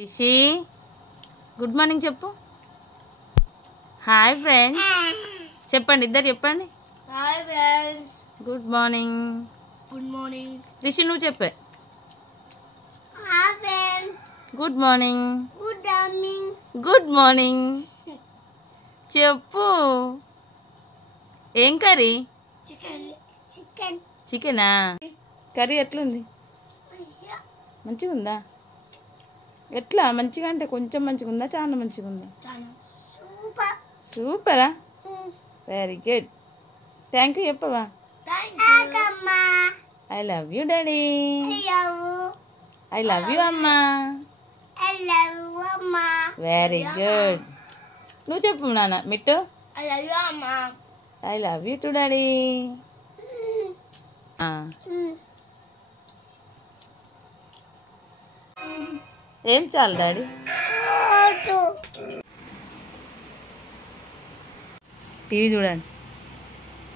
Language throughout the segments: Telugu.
రిషి గుడ్ మార్నింగ్ చెప్పు. హాయ్ ఫ్రెండ్స్ చెప్పండి, ఇద్దరు చెప్పండి. Hi friends, good morning. Good morning. Rishi నువ్వు చెప్పే. Hi friends, good morning. Good morning. Good morning చెప్పు. ఏం కర్రీ? చికెన్. చికెన్. చికెనా? కర్రీ ఎట్లుంది? మంచిగా ఉందా? ఎట్లా మంచిగా అంటే కొంచెం మంచిగా ఉందా, చాలా మంచిగా ఉందా? సూపర్. సూపరా? Very good. థ్యాంక్ యూ చెప్పవా? I love you daddy. I love you అమ్మా. Very good. నువ్వు చెప్పు నాన్న Mittu. I love you too daddy. ఏం చాలు డాడీ? టీవీ చూడండి.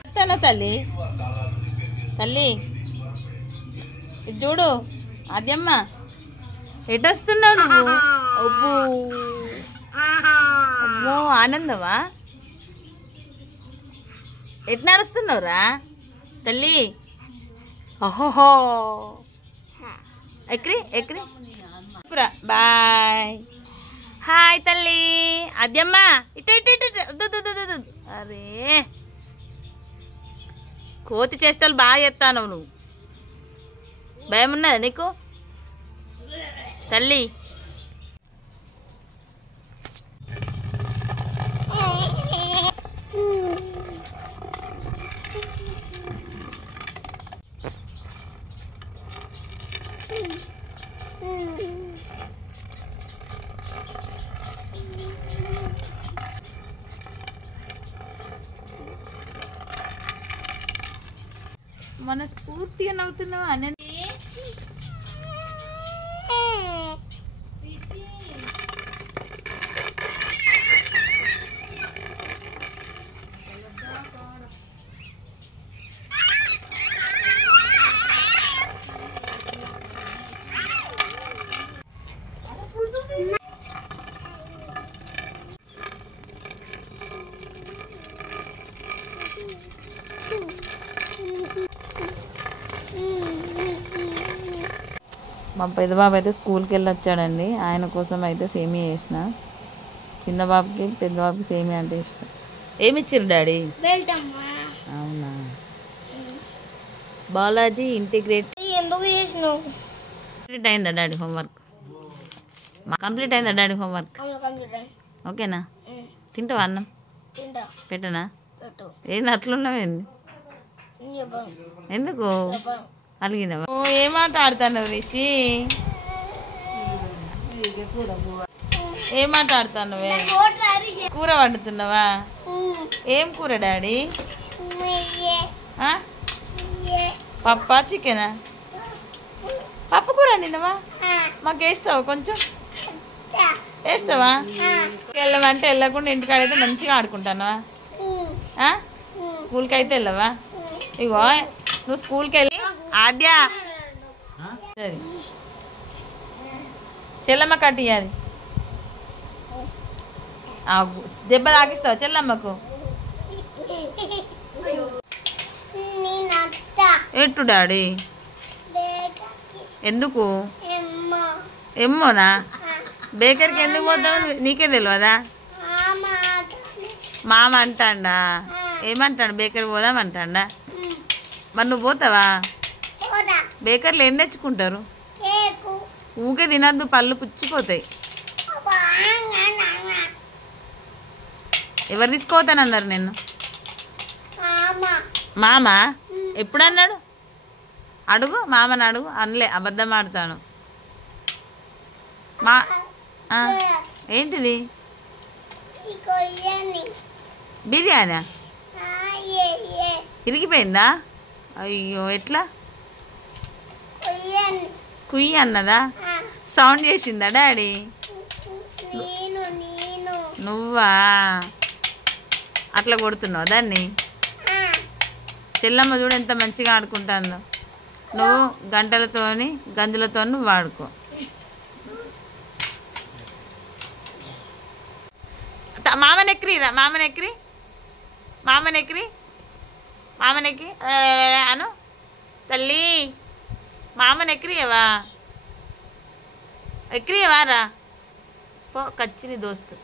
చెప్తానా తల్లి? తల్లి ఇటు చూడు. అదమ్మా ఎటు వస్తున్నావు నువ్వు? అబ్బో అమ్మో ఆనందమా? ఎటు నడుస్తున్నావురా తల్లి? ఓహోహో ఎక్రి ఎక్రి. బాయ్. హాయ్ తల్లి. అదమ్మా ఇటు ఇటు ఇటు. అరే కోతి చేష్టలు బాగా చేస్తాను నువ్వు. భయం ఉన్నదా నీకు తల్లి? మనస్ఫూర్తిగా నవ్వుతున్నావా అనండి? మా పెద్ద బాబు అయితే స్కూల్కి వెళ్ళి వచ్చాడండి. ఆయన కోసం అయితే సేమియా చేసిన. చిన్న బాబుకి పెద్ద బాబుకి సేమియా అంటే ఇష్టం. ఏమి ఇచ్చారు డాడీ? అవునా? బాలాజీ ఇంటిగ్రేట్. ఎందుకు చేసినావు? కంప్లీట్ అయిందా డాడీ హోంవర్క్? కంప్లీట్ అయిందా డాడీ హోంవర్క్? ఓకేనా? తింటావా అన్నం? పెట్టనా? ఏంది అట్లున్నావేంది? ఎందుకు అలిగినవా? ఏం ఆట ఆడుతున్నావు రిషి? ఏం ఆట ఆడుతున్నావే? కూర వండుతున్నావా? ఏం కూర డాడీ? పప్పా చికెనా? పప్పు కూర వండినవా? మాకు వేస్తావా కొంచెం? వేస్తావా? వెళ్ళమంటే వెళ్ళకుండా ఇంటికాడైతే మంచిగా ఆడుకుంటానవా? స్కూల్కి అయితే వెళ్ళవా? ఇగో నువ్వు స్కూల్కి వెళ్ళి ఆద్యా సరే చెల్లమ్మ కట్టియాలి. దెబ్బ తాకిస్తావు చెల్లమ్మకు? ఎట్టు డాడీ? ఎందుకు? ఎమ్మోనా? బేకరీకి ఎందుకు పోతావు? నీకే తెలియదా? మామ అంటాడా? ఏమంటాడు? బేకరీ పోదామంటాడా? మరి నువ్వు పోతావా? బేకర్లు ఏం తెచ్చుకుంటారు? ఊకే తినద్దు, పళ్ళు పుచ్చిపోతాయి. ఎవరు తీసుకోతానన్నారు నిన్ను? మామ ఎప్పుడు అన్నాడు? అడుగు మామని అడుగు. అనలే, అబద్ధం ఆడతాను. మా ఏంటిది? బిర్యానీ ఇరిగిపోయిందా? అయ్యో ఎట్లా? కుయ్యి అన్నదా? సౌండ్ చేసిందా డాడీ? నువ్వా అట్లా కొడుతున్నావు దాన్ని? చెల్లమ్మ చూడు ఎంత మంచిగా ఆడుకుంటుందో. నువ్వు గంటలతోని గంజులతో నువ్వు వాడుకో. మామని ఎక్కిరిరా, మామని ఎక్కిరి, మామని ఎక్కిరి, మామని ఎక్కి అను తల్లి, మామని ఎక్కిరియవా, ఎక్కిరియవా రా పో కచ్చిని దోస్తు.